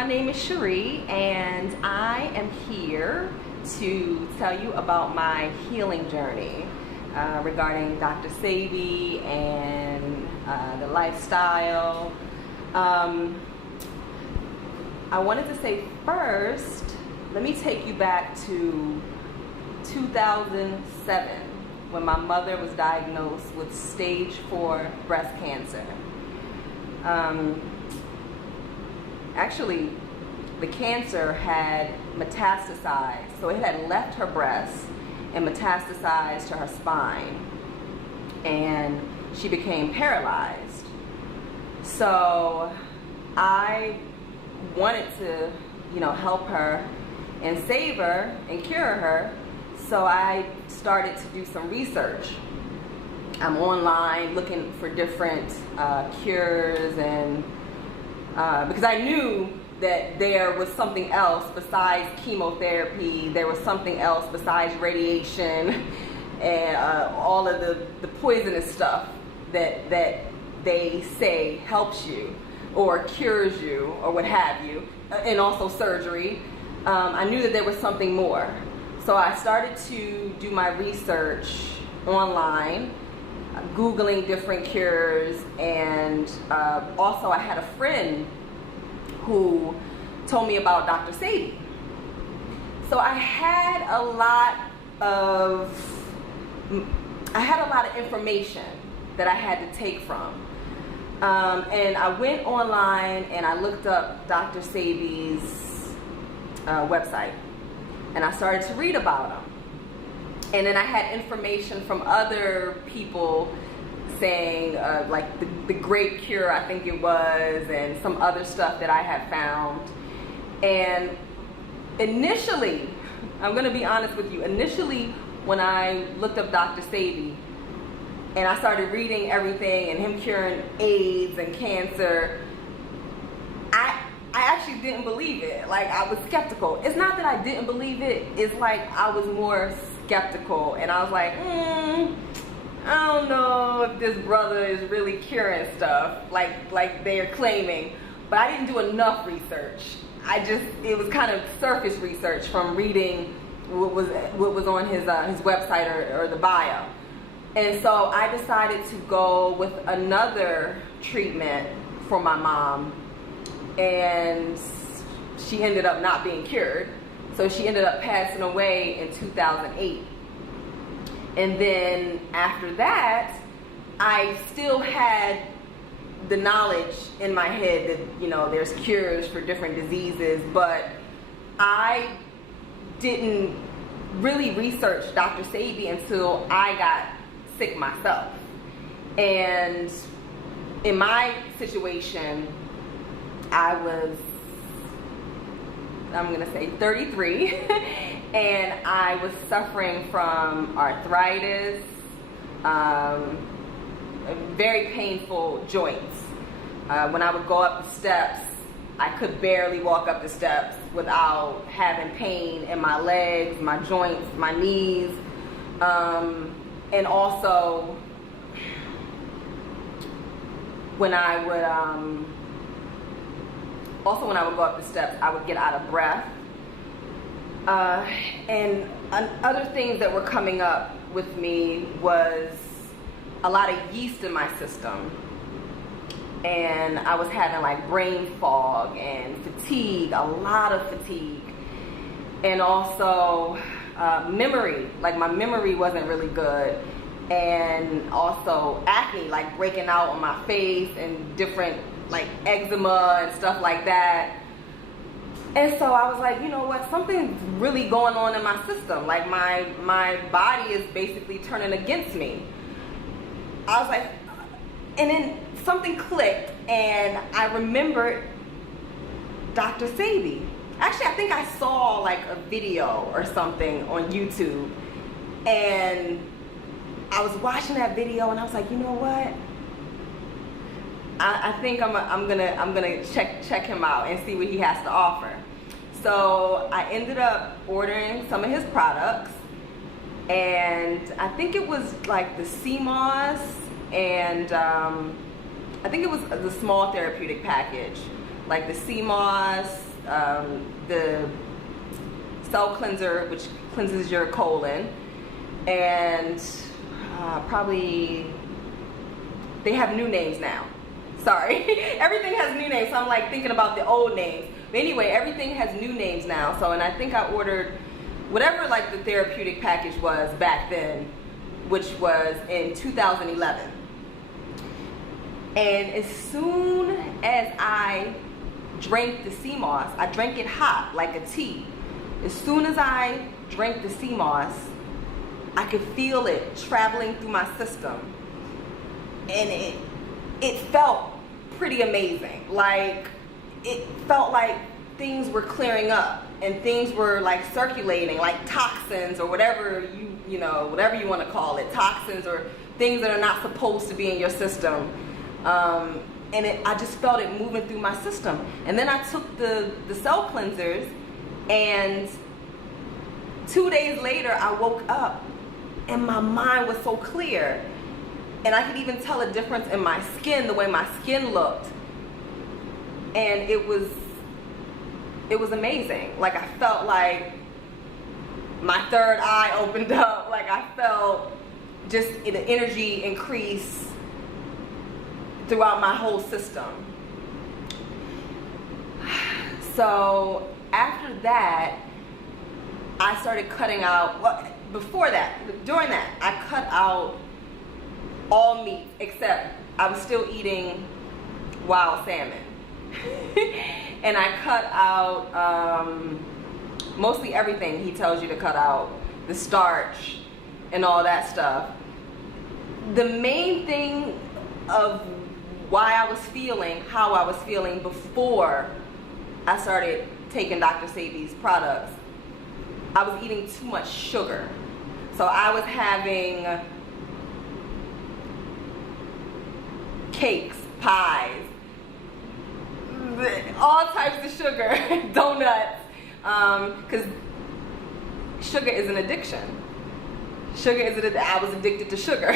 my name is Cherie, and I am here to tell you about my healing journey regarding Dr. Sebi and the lifestyle. I wanted to say first, let me take you back to 2007 when my mother was diagnosed with stage 4 breast cancer. Actually, the cancer had metastasized, so it had left her breast and metastasized to her spine, and she became paralyzed. So I wanted to, help her and save her and cure her. So I started to do some research. I'm online looking for different cures, and because I knew that there was something else besides chemotherapy, there was something else besides radiation and all of the poisonous stuff that they say helps you or cures you or what have you, and also surgery. I knew that there was something more. So I started to do my research online, Googling different cures, and also I had a friend who told me about Dr. Sebi. So I had a lot of information that I had to take from. And I went online and I looked up Dr. Sebi's website, and I started to read about him. And then I had information from other people saying like the Great Cure, I think it was, and some other stuff that I had found. And initially, I'm going to be honest with you, initially when I looked up Dr. Sebi and I started reading everything and him curing AIDS and cancer, I actually didn't believe it. Like, I was skeptical. It's not that I didn't believe it, it's like I was more skeptical, and I was like, I don't know if this brother is really curing stuff like they're claiming. But I didn't do enough research. It was kind of surface research from reading what was on his website or the bio. And so I decided to go with another treatment for my mom, and she ended up not being cured. So she ended up passing away in 2008. And then after that, I still had the knowledge in my head that, there's cures for different diseases, but I didn't really research Dr. Sebi until I got sick myself. And in my situation, I'm going to say 33, and I was suffering from arthritis, very painful joints. When I would go up the steps, I could barely walk up the steps without having pain in my legs, my joints, my knees, and also when I would go up the steps, I would get out of breath. And other things that were coming up with me was a lot of yeast in my system. And I was having like brain fog and fatigue, a lot of fatigue. And also memory, like my memory wasn't really good. And also acne, like breaking out on my face and different like eczema and stuff like that. And so I was like, you know what, something's really going on in my system. Like my body is basically turning against me. I was like, and then something clicked, and I remembered Dr. Sebi. Actually, I think I saw like a video or something on YouTube, and I was watching that video, and I was like, you know what? I think I'm gonna check him out and see what he has to offer. So I ended up ordering some of his products, and I think it was like the CMOS, and I think it was the small therapeutic package, like the CMOS, the cell cleanser, which cleanses your colon, and probably they have new names now. Sorry, everything has new names, so I'm like thinking about the old names. But anyway, everything has new names now. So, and I think I ordered whatever like the therapeutic package was back then, which was in 2011. And as soon as I drank the sea moss, I drank it hot like a tea. As soon as I drank the sea moss, I could feel it traveling through my system, and it felt pretty amazing. Like, it felt like things were clearing up and things were like circulating, like toxins or whatever whatever you want to call it, toxins or things that are not supposed to be in your system. And I just felt it moving through my system. And then I took the cell cleansers, and 2 days later I woke up and my mind was so clear, and I could even tell a difference in my skin, the way my skin looked. And it was amazing. Like, I felt like my third eye opened up. Like, I felt just the energy increase throughout my whole system. So after that, I started cutting out, well, during that, I cut out all meat, except I was still eating wild salmon. And I cut out mostly everything he tells you to cut out, the starch and all that stuff. The main thing of why I was feeling how I was feeling before I started taking Dr. Sebi's products, I was eating too much sugar. So I was having cakes, pies, all types of sugar, donuts, because sugar is an addiction. I was addicted to sugar.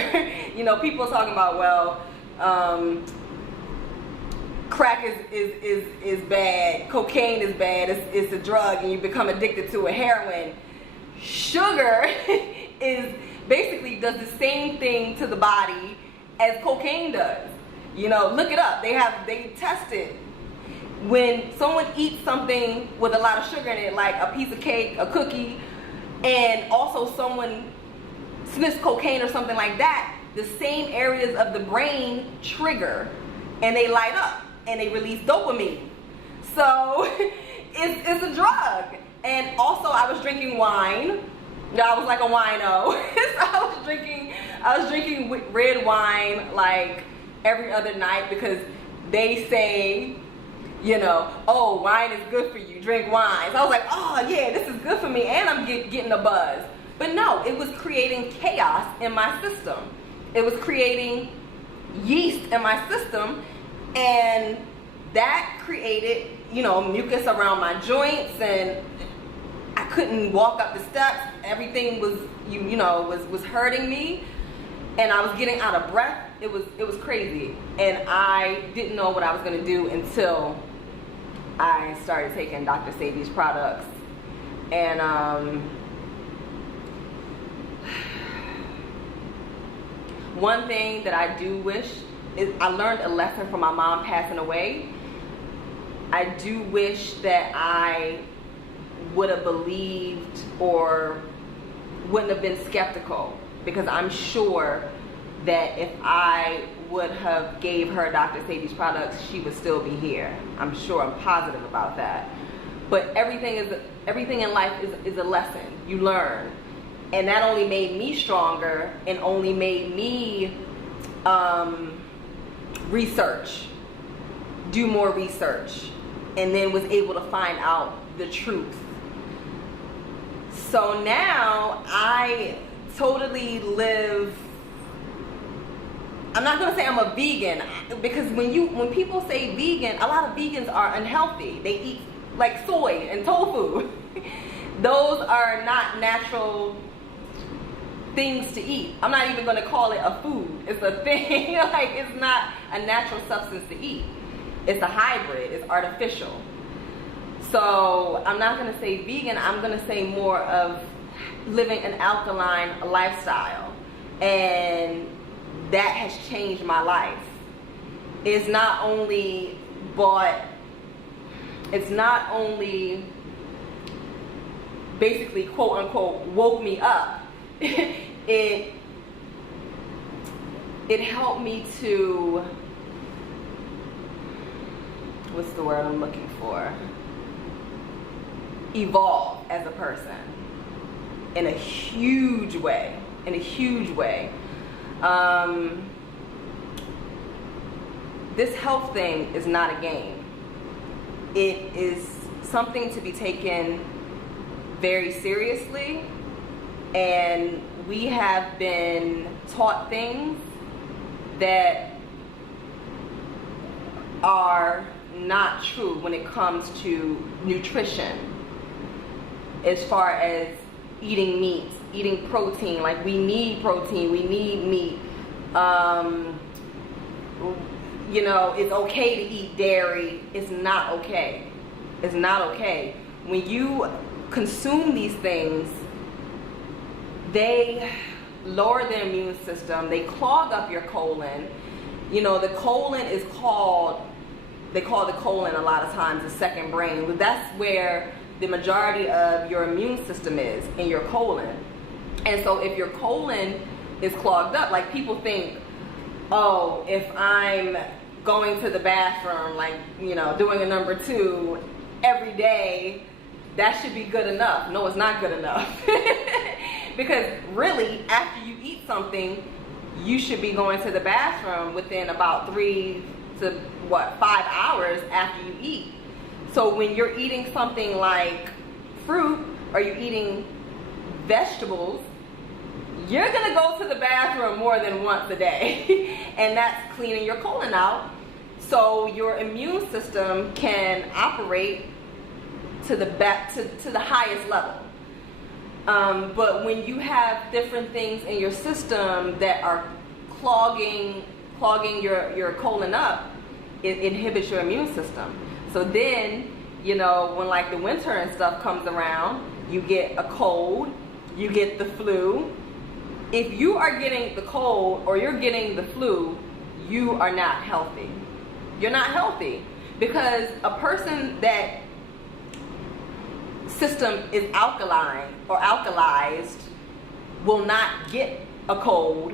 People are talking about, well, crack is bad, cocaine is bad, it's a drug, and you become addicted to it. Heroin. Sugar basically does the same thing to the body as cocaine does. Look it up. They test it. When someone eats something with a lot of sugar in it, like a piece of cake, a cookie, and also someone sniffs cocaine or something like that, the same areas of the brain trigger and they light up and they release dopamine. So it's a drug. And also I was drinking wine. I was like a wino. So I was drinking red wine like every other night, because they say, oh, wine is good for you, drink wine. So I was like, oh yeah, this is good for me, and I'm getting a buzz. But no, it was creating chaos in my system. It was creating yeast in my system, and that created, mucus around my joints, and I couldn't walk up the steps. Everything was, was hurting me, and I was getting out of breath. It was crazy, and I didn't know what I was going to do until I started taking Dr. Sebi's products. And one thing that I do wish is, I learned a lesson from my mom passing away. I do wish that I would have believed or wouldn't have been skeptical, because I'm sure that if I would have gave her Dr. Sebi's products, she would still be here. I'm sure, I'm positive about that. But everything in life is a lesson. You learn. And that only made me stronger, and only made me do more research, and then was able to find out the truth. So now I totally live, I'm not gonna say I'm a vegan, because when people say vegan, a lot of vegans are unhealthy. They eat like soy and tofu. Those are not natural things to eat. I'm not even gonna call it a food. It's a thing. Like, it's not a natural substance to eat. It's a hybrid. It's artificial. So I'm not going to say vegan, I'm going to say more of living an alkaline lifestyle. And that has changed my life. It's not only basically quote unquote woke me up. It helped me to, what's the word I'm looking for? Evolve as a person in a huge way. This health thing is not a game. It is something to be taken very seriously, and we have been taught things that are not true when it comes to nutrition, as far as eating meat, eating protein. Like, we need protein, we need meat. You know, it's okay to eat dairy. It's not okay. It's not okay. When you consume these things, they lower the immune system. They clog up your colon. You know, the colon is called, they call the colon a lot of times the second brain. But that's where the majority of your immune system is, in your colon. And so if your colon is clogged up, like, people think, oh, if I'm going to the bathroom, like, you know, doing a number 2 every day, that should be good enough. No, it's not good enough. Because really, after you eat something, you should be going to the bathroom within about 3 to 5 hours after you eat. So when you're eating something like fruit, or you're eating vegetables, you're gonna go to the bathroom more than once a day. And that's cleaning your colon out, so your immune system can operate to the highest level. But when you have different things in your system that are clogging your colon up, it inhibits your immune system. So then, you know, when like the winter and stuff comes around, you get a cold, you get the flu. If you are getting the cold or you're getting the flu, you are not healthy. You're not healthy, because a person that system is alkaline or alkalized will not get a cold,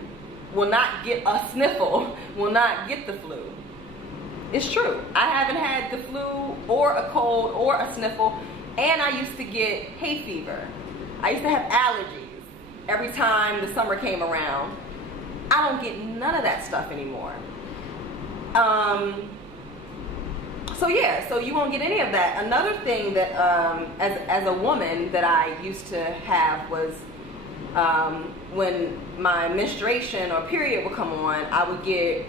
will not get a sniffle, will not get the flu. It's true. I haven't had the flu or a cold or a sniffle, and I used to get hay fever. I used to have allergies every time the summer came around. I don't get none of that stuff anymore. So yeah, so you won't get any of that. Another thing that as a woman that I used to have was when my menstruation or period would come on, I would get,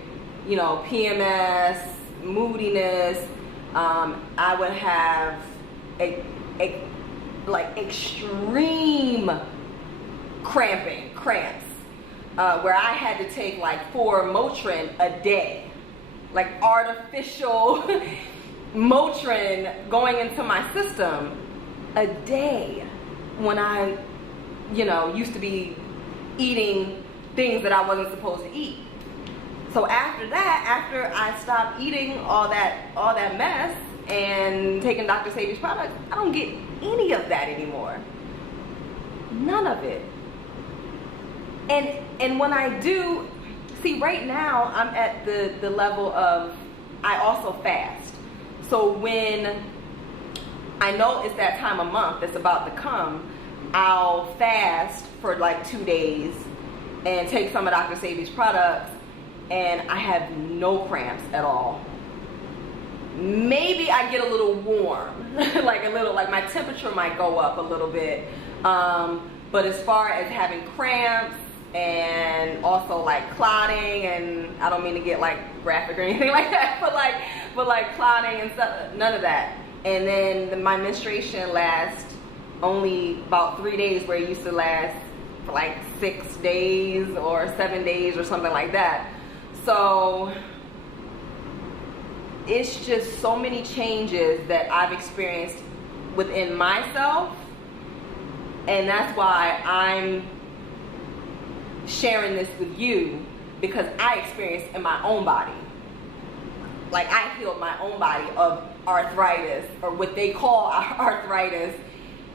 you know, PMS, moodiness. I would have like extreme cramps, where I had to take like 4 Motrin a day, like artificial Motrin going into my system a day, when I, you know, used to be eating things that I wasn't supposed to eat. So after that, after I stopped eating all that mess and taking Dr. Sebi's products, I don't get any of that anymore. None of it. And when I do, see, right now I'm at the level of, I also fast. So when I know it's that time of month that's about to come, I'll fast for like 2 days and take some of Dr. Sebi's products, and I have no cramps at all. Maybe I get a little warm, like my temperature might go up a little bit. But as far as having cramps and also like clotting, and I don't mean to get like graphic or anything like that, but like clotting and stuff, none of that. And then my menstruation lasts only about 3 days, where it used to last for like 6 days or 7 days or something like that. So it's just so many changes that I've experienced within myself, and that's why I'm sharing this with you, because I experienced in my own body. Like, I healed my own body of arthritis, or what they call arthritis,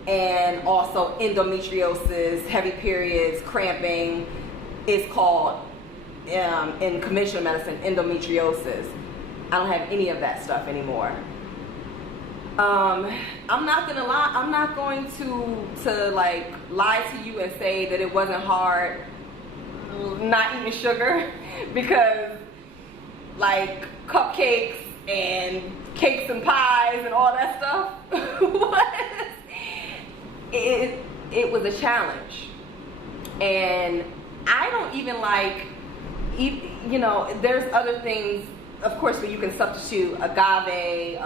and also endometriosis, heavy periods, cramping. It's called, in conventional medicine, endometriosis. I don't have any of that stuff anymore. I'm not gonna lie. I'm not going to like lie to you and say that it wasn't hard not eating sugar, because like cupcakes and cakes and pies and all that stuff it was a challenge. And I don't even like, you know, there's other things, of course, where you can substitute agave,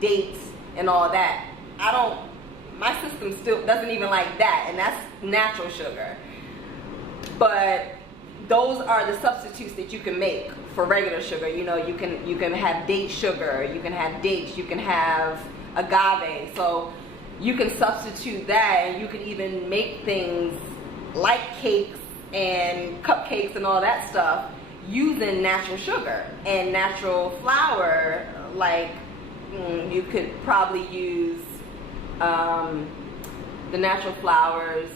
dates, and all that. My system still doesn't even like that, and that's natural sugar. But those are the substitutes that you can make for regular sugar. You know, you can have date sugar, you can have dates, you can have agave. So you can substitute that, and you can even make things like cakes and cupcakes and all that stuff using natural sugar and natural flour. Like, you could probably use the natural flours.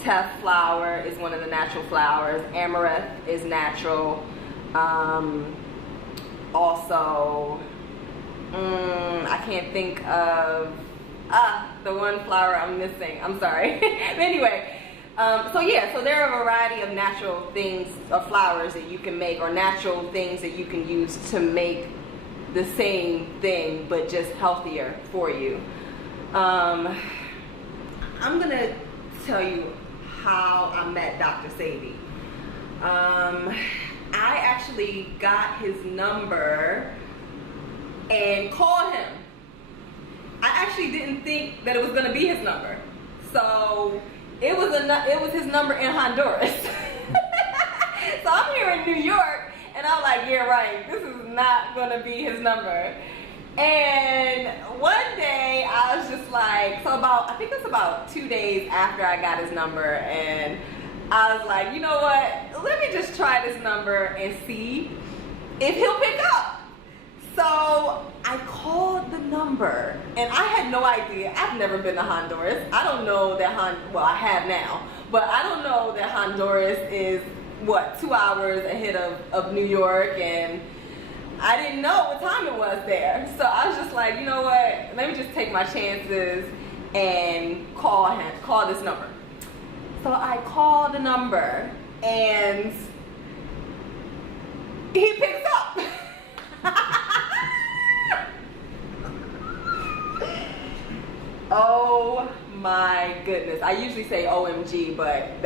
Teff flour is one of the natural flours. Amaranth is natural. Also, I can't think of the one flour I'm missing. I'm sorry. But anyway, so there are a variety of natural things, or flours that you can make, or natural things that you can use to make the same thing, but just healthier for you. I'm gonna tell you how I met Dr. Sebi. I actually got his number and called him. I actually didn't think that it was going to be his number. So it was his number in Honduras. So I'm here in New York, and I'm like, yeah, right, this is not going to be his number. And one day I was just like, I think it was about 2 days after I got his number, and I was like, you know what, let me just try this number and see if he'll pick up. So I called the number, and I had no idea. I've never been to Honduras. I don't know that I have now, but I don't know that Honduras is 2 hours ahead of New York, and I didn't know what time it was there. So I was just like, you know what, let me just take my chances and call this number. So I called the number, and he picks up. Oh my goodness. I usually say OMG, but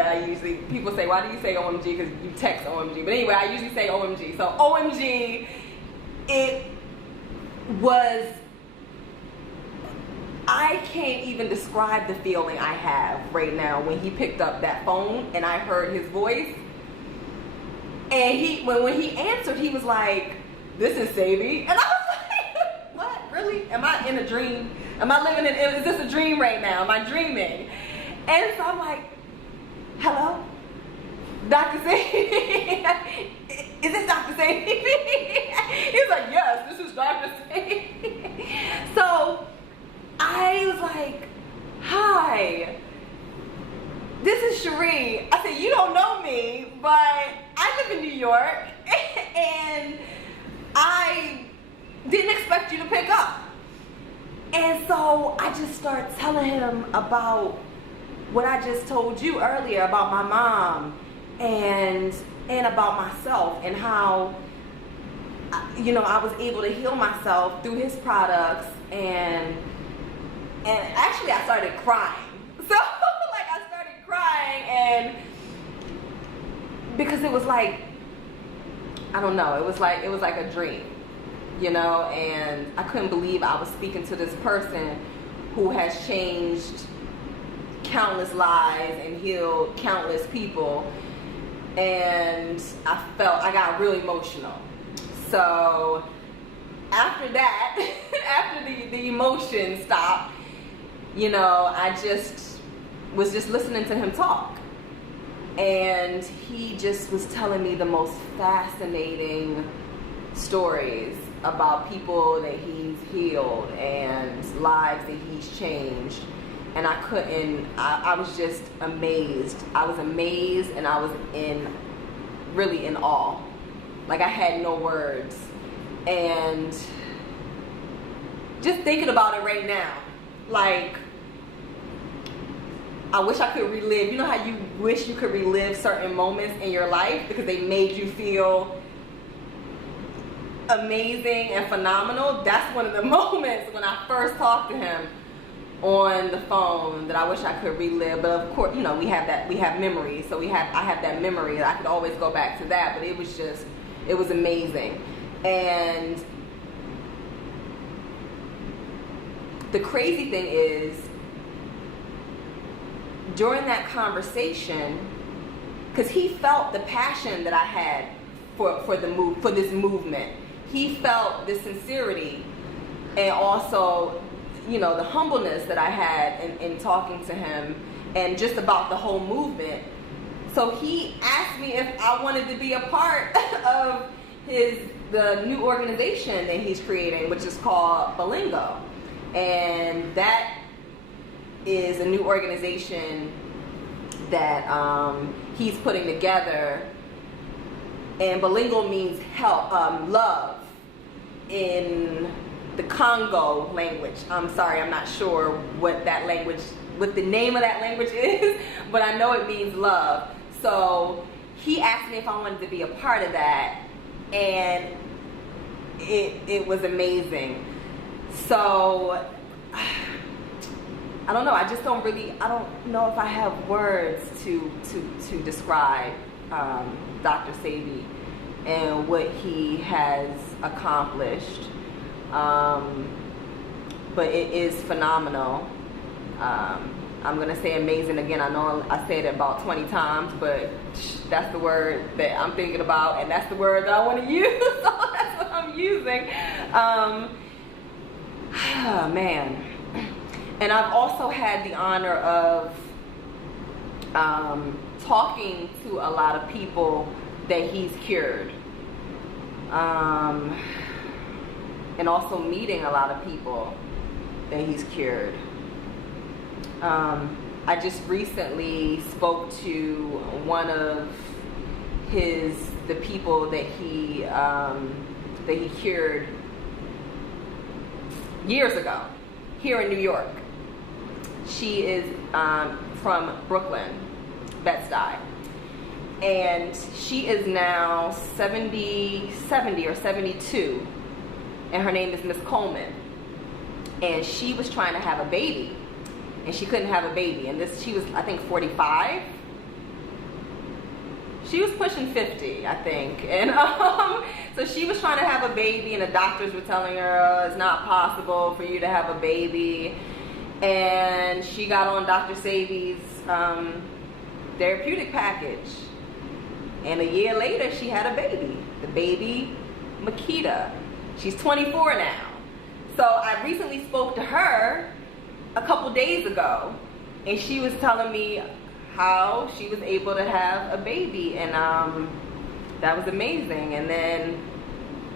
people say, why do you say OMG? Because you text OMG. But anyway, I usually say OMG. So OMG, I can't even describe the feeling I have right now when he picked up that phone and I heard his voice. And when he answered, he was like, "This is Sebi." And I was like, what? Really? Am I in a dream? Am I living is this a dream right now? Am I dreaming? And so I'm like, hello? Dr. Sebi? Is this Dr. Sebi? He's like, yes, this is Dr. Sebi. So I was like, hi, this is Cherie. I said, you don't know me, but I live in New York, and I didn't expect you to pick up. And so I just started telling him about what I just told you earlier about my mom and about myself, and how, you know, I was able to heal myself through his products, and actually I started crying. So like I started crying, and because it was like, I don't know, it was like a dream, you know, and I couldn't believe I was speaking to this person who has changed countless lives and healed countless people. And I got really emotional. So after that, after the emotion stopped, I just was just listening to him talk. And he just was telling me the most fascinating stories about people that he's healed and lives that he's changed. And I was just amazed. I was amazed, and I was really in awe. Like, I had no words. And just thinking about it right now, like, I wish I could relive. You know how you wish you could relive certain moments in your life because they made you feel amazing and phenomenal? That's one of the moments when I first talked to him on the phone that I wish I could relive. But of course, we have memories. So I have that memory. I could always go back to that, but it was amazing. And the crazy thing is, during that conversation, because he felt the passion that I had for this movement. He felt the sincerity, and also, the humbleness that I had in talking to him, and just about the whole movement. So he asked me if I wanted to be a part of the new organization that he's creating, which is called Balingo. And that is a new organization that he's putting together. And Balingo means help, love in the Congo language. I'm sorry, I'm not sure what the name of that language is, but I know it means love. So he asked me if I wanted to be a part of that, and it was amazing. So I don't know. I don't know if I have words to describe Dr. Sebi and what he has accomplished. But it is phenomenal. I'm going to say amazing again. I know I said it about 20 times, but that's the word that I'm thinking about, and that's the word that I want to use, so that's what I'm using. Man. And I've also had the honor of talking to a lot of people that he's cured. And also meeting a lot of people that he's cured. I just recently spoke to one of the people that he cured years ago here in New York. She is from Brooklyn, Bed-Stuy, and she is now 70 or 72, and her name is Miss Coleman. And she was trying to have a baby, and she couldn't have a baby. And she was, I think, 45. She was pushing 50, I think. And so she was trying to have a baby, and the doctors were telling her, oh, it's not possible for you to have a baby. And she got on Dr. Sebi's therapeutic package. And a year later, she had a baby. The baby, Makita. She's 24 now. So I recently spoke to her a couple days ago, and she was telling me how she was able to have a baby, and that was amazing. And then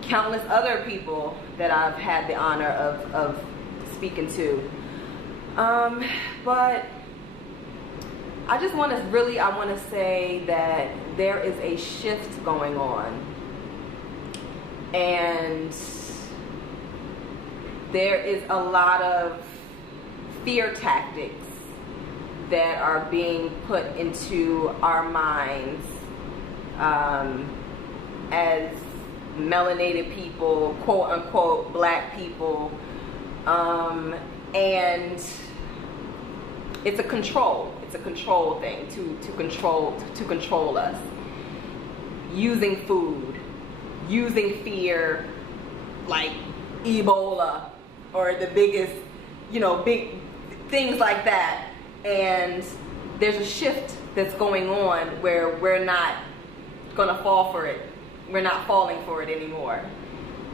countless other people that I've had the honor of speaking to. But I just want to say that there is a shift going on, and there is a lot of fear tactics that are being put into our minds as melanated people, quote unquote black people, and it's a control thing to control us, using food, using fear, like Ebola or the biggest, big things like that. And there's a shift that's going on where we're not gonna fall for it. We're not falling for it anymore,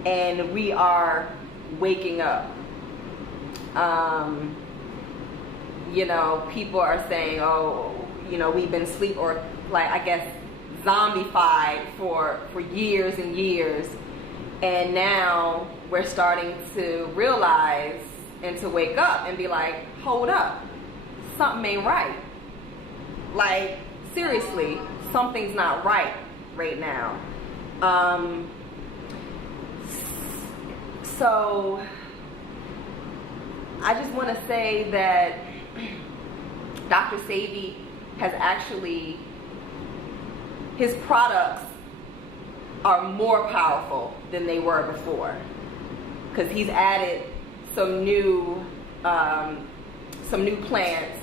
and we are waking up. you know, people are saying, oh, you know, we've been or like, I guess, zombified for years and years. And now we're starting to realize and to wake up and be like, hold up, something ain't right. Like, seriously, something's not right now. So I just want to say that Dr. Sebi has actually, his products are more powerful than they were before, because he's added some new plants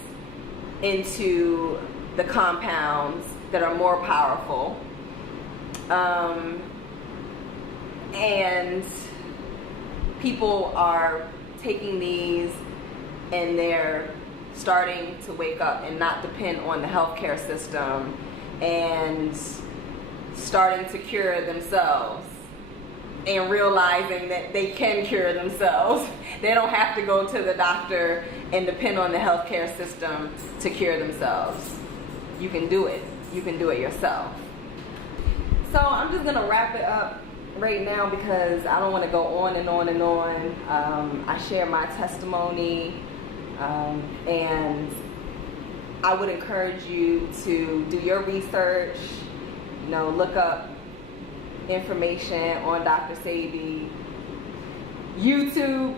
into the compounds that are more powerful, and people are taking these and they're starting to wake up and not depend on the healthcare system and starting to cure themselves and realizing that they can cure themselves. They don't have to go to the doctor and depend on the healthcare system to cure themselves. You can do it. You can do it yourself. So I'm just gonna wrap it up right now because I don't want to go on and on and on. I share my testimony, and I would encourage you to do your research, you know, look up information on Dr. Sebi, YouTube,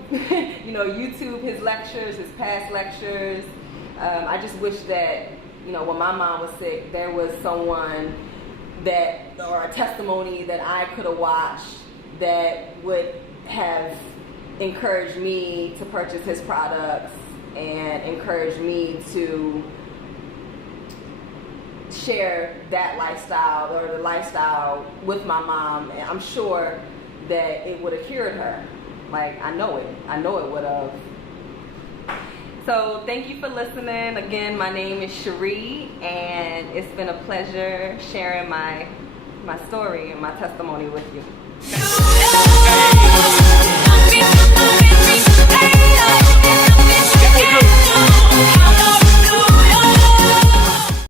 you know, YouTube his lectures, his past lectures. I just wish that, you know, when my mom was sick, there was someone that, or a testimony that I could have watched that would have encouraged me to purchase his products and encouraged me to share that lifestyle or the lifestyle with my mom. And I'm sure that it would have cured her. Like, I know it would have. So thank you for listening. Again, my name is Cherie, and it's been a pleasure sharing my story and my testimony with you.